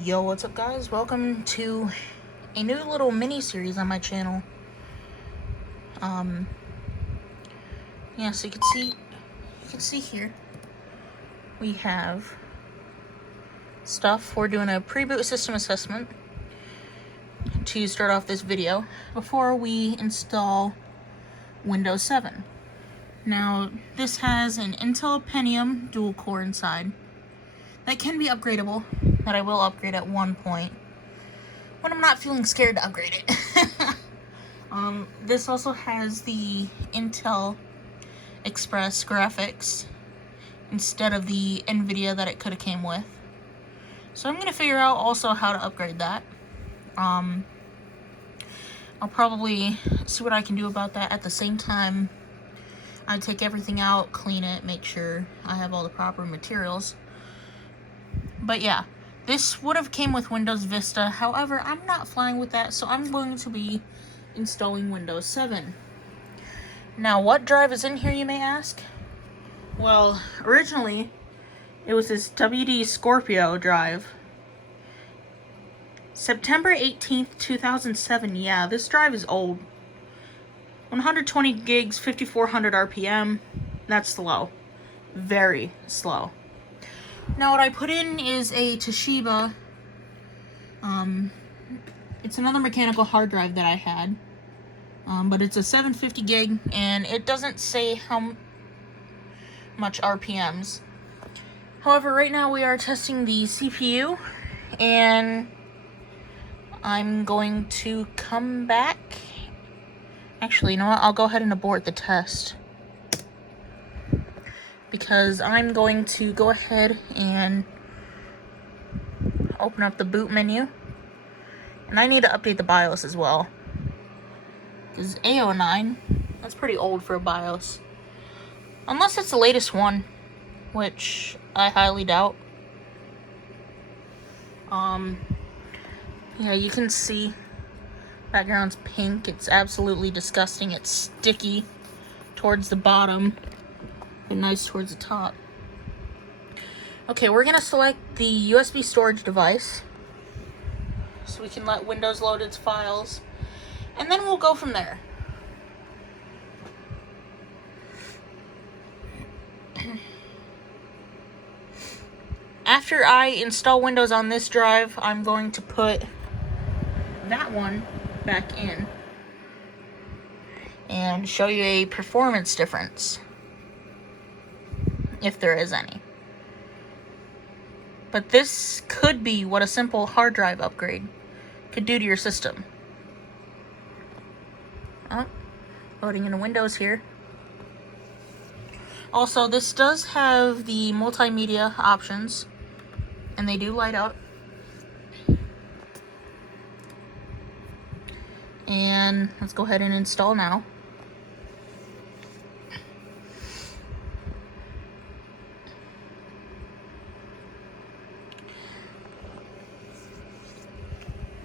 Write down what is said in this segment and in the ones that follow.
Yo, what's up guys? Welcome to a new little mini series on my channel. So you can see here we have stuff. We're doing a pre-boot system assessment to start off this video before we install Windows 7. Now, this has an Intel Pentium dual core inside that can be upgradable, that I will upgrade at one point when I'm not feeling scared to upgrade it. This also has the Intel Express graphics instead of the NVIDIA that it could have came with. So I'm going to figure out also how to upgrade that. I'll probably see what I can do about that. At the same time, I take everything out, clean it, make sure I have all the proper materials. But yeah, this would have came with Windows Vista. However, I'm not flying with that, so I'm going to be installing Windows 7. Now, what drive is in here, you may ask? Well, originally, it was this WD Scorpio drive. September 18th, 2007. Yeah, this drive is old. 120 gigs, 5400 RPM. That's slow. Very slow. Now what I put in is a Toshiba. It's another mechanical hard drive that I had. But it's a 750 gig, and it doesn't say how much RPMs. However, right now we are testing the CPU, and I'm going to come back. Actually, you know what? I'll go ahead and abort the test, because I'm going to go ahead and open up the boot menu. And I need to update the BIOS as well, because A09, that's pretty old for a BIOS. Unless it's the latest one, which I highly doubt. Yeah, you can see background's pink. It's absolutely disgusting. It's sticky towards the bottom and nice towards the top. Okay, we're gonna select the USB storage device so we can let Windows load its files, and then we'll go from there. After I install Windows on this drive, I'm going to put that one back in and show you a performance difference, if there is any. But this could be what a simple hard drive upgrade could do to your system. Oh, loading into Windows here. Also, this does have the multimedia options, and they do light up. And let's go ahead and install now.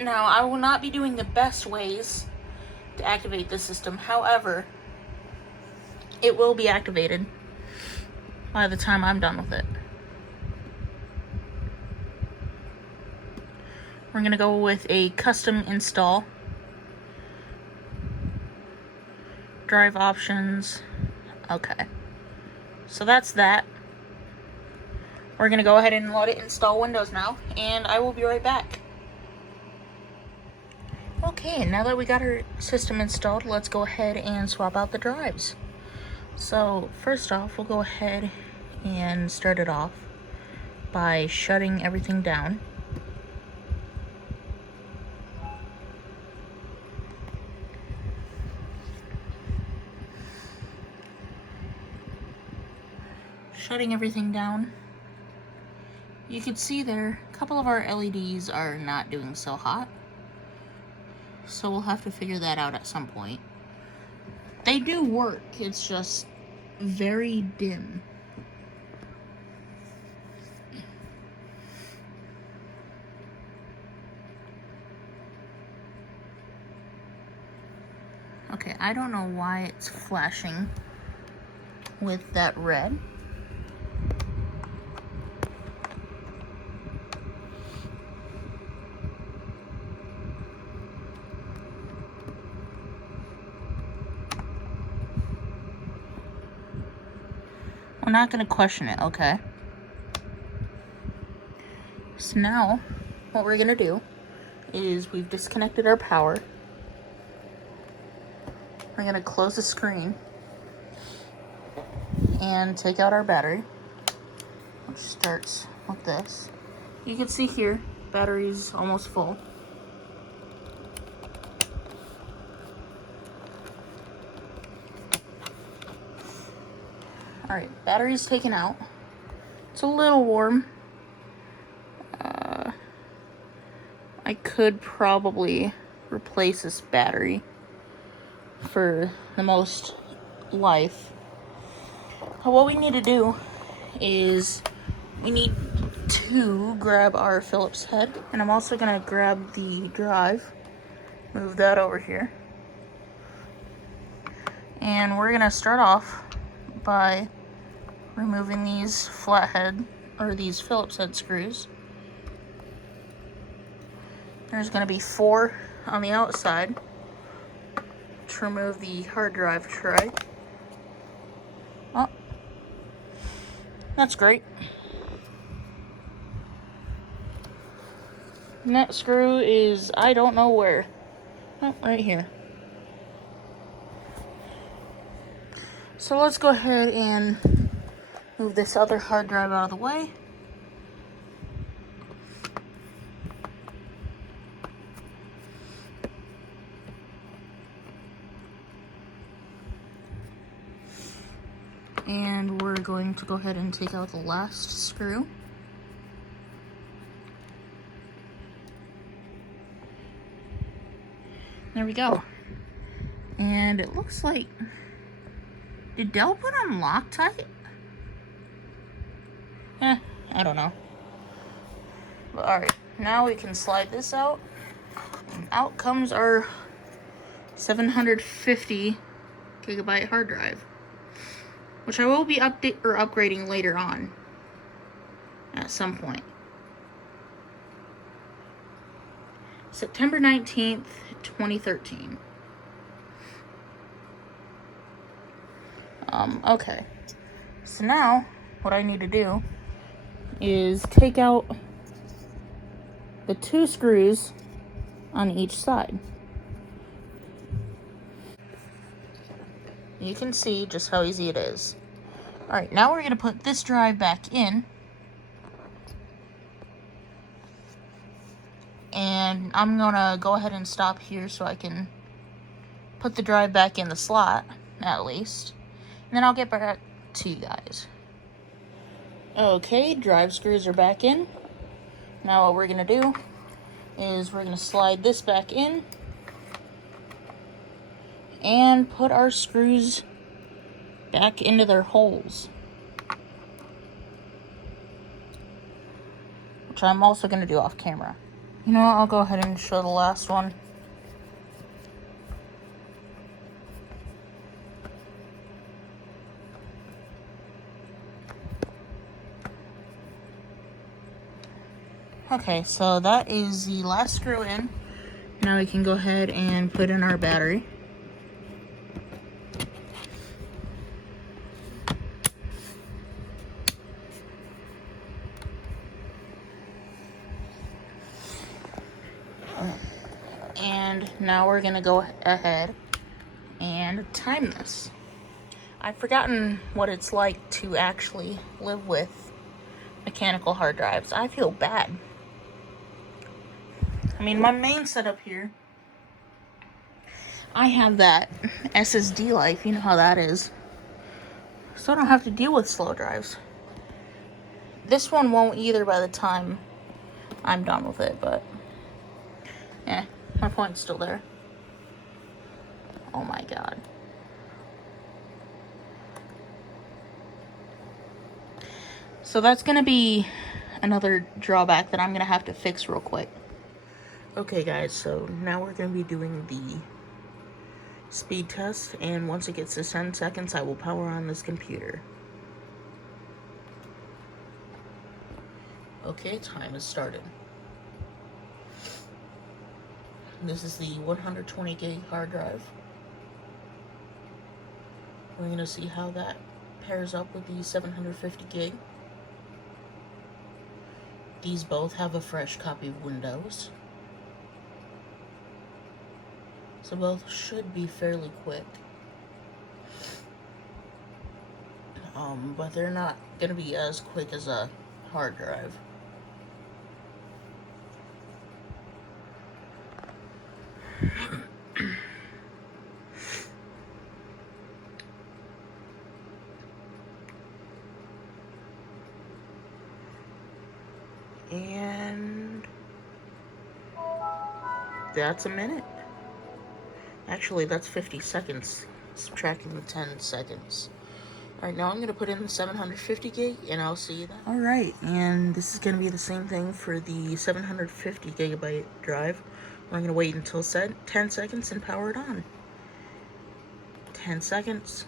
Now, I will not be doing the best ways to activate the system. However, it will be activated by the time I'm done with it. We're going to go with a custom install. Drive options. Okay. So that's that. We're going to go ahead and let it install Windows now, and I will be right back. Okay, now that we got our system installed, let's go ahead and swap out the drives. So first off, we'll go ahead and start it off by shutting everything down. Shutting everything down. You can see there, a couple of our LEDs are not doing so hot. So we'll have to figure that out at some point. They do work, it's just very dim. Okay, I don't know why it's flashing with that red. . We're not going to question it, okay? So now, what we're going to do is we've disconnected our power. We're going to close the screen and take out our battery, which starts with this. You can see here, battery's almost full. Alright, battery's taken out. It's a little warm. I could probably replace this battery for the most life. What we need to do is we need to grab our Phillips head, and I'm also going to grab the drive, move that over here, and we're going to start off by removing these flathead or these Phillips head screws. There's going to be 4 on the outside to remove the hard drive tray. Oh, that's great. And that screw is, I don't know where. Oh, right here. So let's go ahead and move this other hard drive out of the way. And we're going to go ahead and take out the last screw. There we go. And it looks like, did Dell put on Loctite? I don't know. But alright, now we can slide this out. And out comes our 750 gigabyte hard drive, which I will be upgrading later on at some point. September 19th, 2013. Okay. So now, what I need to do is take out the 2 screws on each side. You can see just how easy it is. Alright, now we're going to put this drive back in. And I'm going to go ahead and stop here so I can put the drive back in the slot, at least. And then I'll get back to you guys. Okay, drive screws are back in. Now what we're going to do is we're going to slide this back in and put our screws back into their holes, which I'm also going to do off camera. You know what, I'll go ahead and show the last one. Okay, so that is the last screw in. Now we can go ahead and put in our battery. And now we're gonna go ahead and time this. I've forgotten what it's like to actually live with mechanical hard drives. I feel bad. I mean, my main setup here, I have that SSD life, you know how that is. So I don't have to deal with slow drives. This one won't either by the time I'm done with it, but yeah, my point's still there. Oh my god. So that's gonna be another drawback that I'm gonna have to fix real quick. Okay guys, so now we're gonna be doing the speed test, and once it gets to 10 seconds, I will power on this computer. Okay, time has started. This is the 120 gig hard drive. We're gonna see how that pairs up with the 750 gig. These both have a fresh copy of Windows, so both should be fairly quick. But they're not going to be as quick as a hard drive. And that's a minute. Actually, that's 50 seconds, subtracting the 10 seconds. Alright, now I'm going to put in the 750 gig, and I'll see you then. Alright, and this is going to be the same thing for the 750 gigabyte drive. I'm going to wait until 10 seconds and power it on. 10 seconds.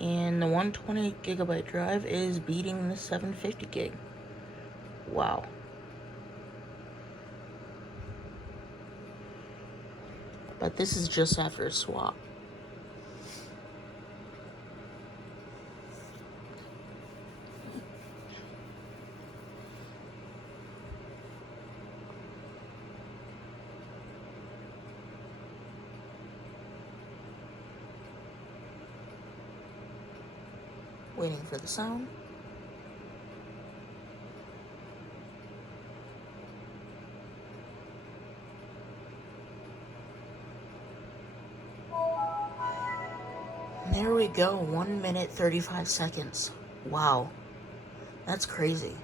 And the 128 gigabyte drive is beating the 750 gig. Wow. But this is just after a swap. Waiting for the sound. There we go, 1 minute 35 seconds. Wow, that's crazy.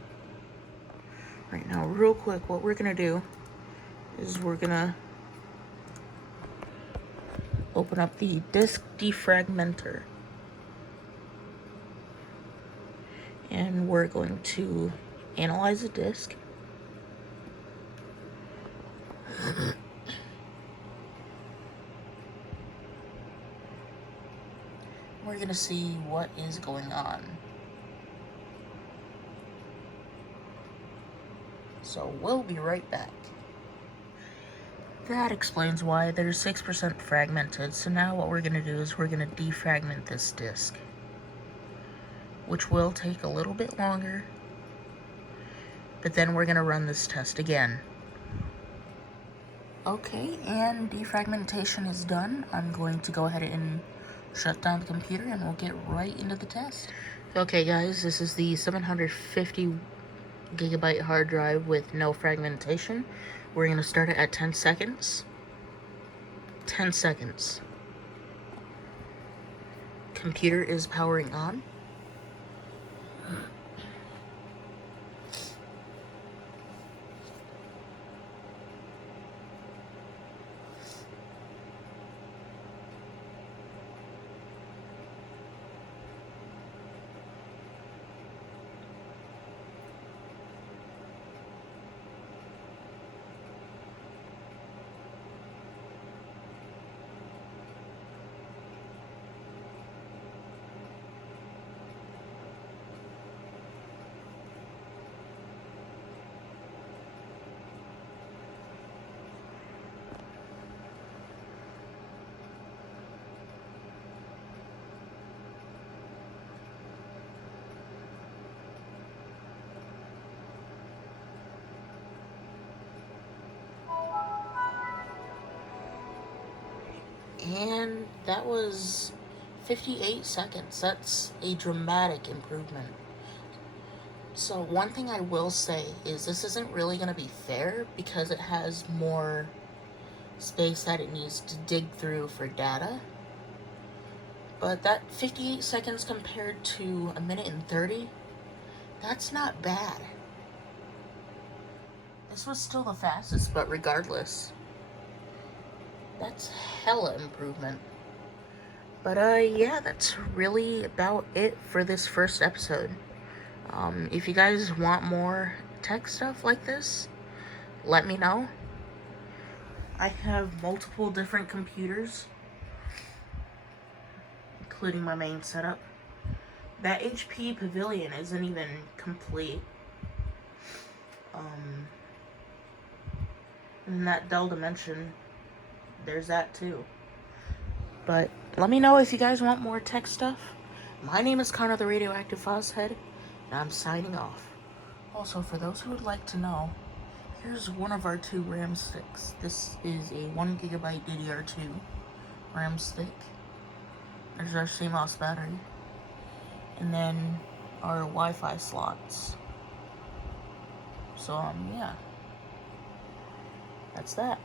Right now, real quick, what we're gonna do is we're gonna open up the disk defragmenter. And we're going to analyze the disk. We're going to see what is going on. So we'll be right back. That explains why there's 6% fragmented. So now what we're going to do is we're going to defragment this disk, which will take a little bit longer, but then we're going to run this test again. Okay, and defragmentation is done. I'm going to go ahead and shut down the computer and we'll get right into the test. Okay guys, this is the 750 gigabyte hard drive with no fragmentation. We're going to start it at 10 seconds. 10 seconds. Computer is powering on. And that was 58 seconds. That's a dramatic improvement. So one thing I will say is this isn't really going to be fair because it has more space that it needs to dig through for data. But that 58 seconds compared to a minute and 30, that's not bad. This was still the fastest, but regardless, that's hella improvement. But yeah, that's really about it for this first episode. If you guys want more tech stuff like this, let me know. I have multiple different computers, including my main setup. That HP Pavilion isn't even complete. And that Dell Dimension, there's that too. But let me know if you guys want more tech stuff. My name is Connor the Radioactive Fozzhead, and I'm signing off. Also, for those who would like to know, here's one of our 2 RAM sticks. This is a 1GB DDR2 RAM stick. There's our CMOS battery. And then our Wi-Fi slots. So, yeah. That's that.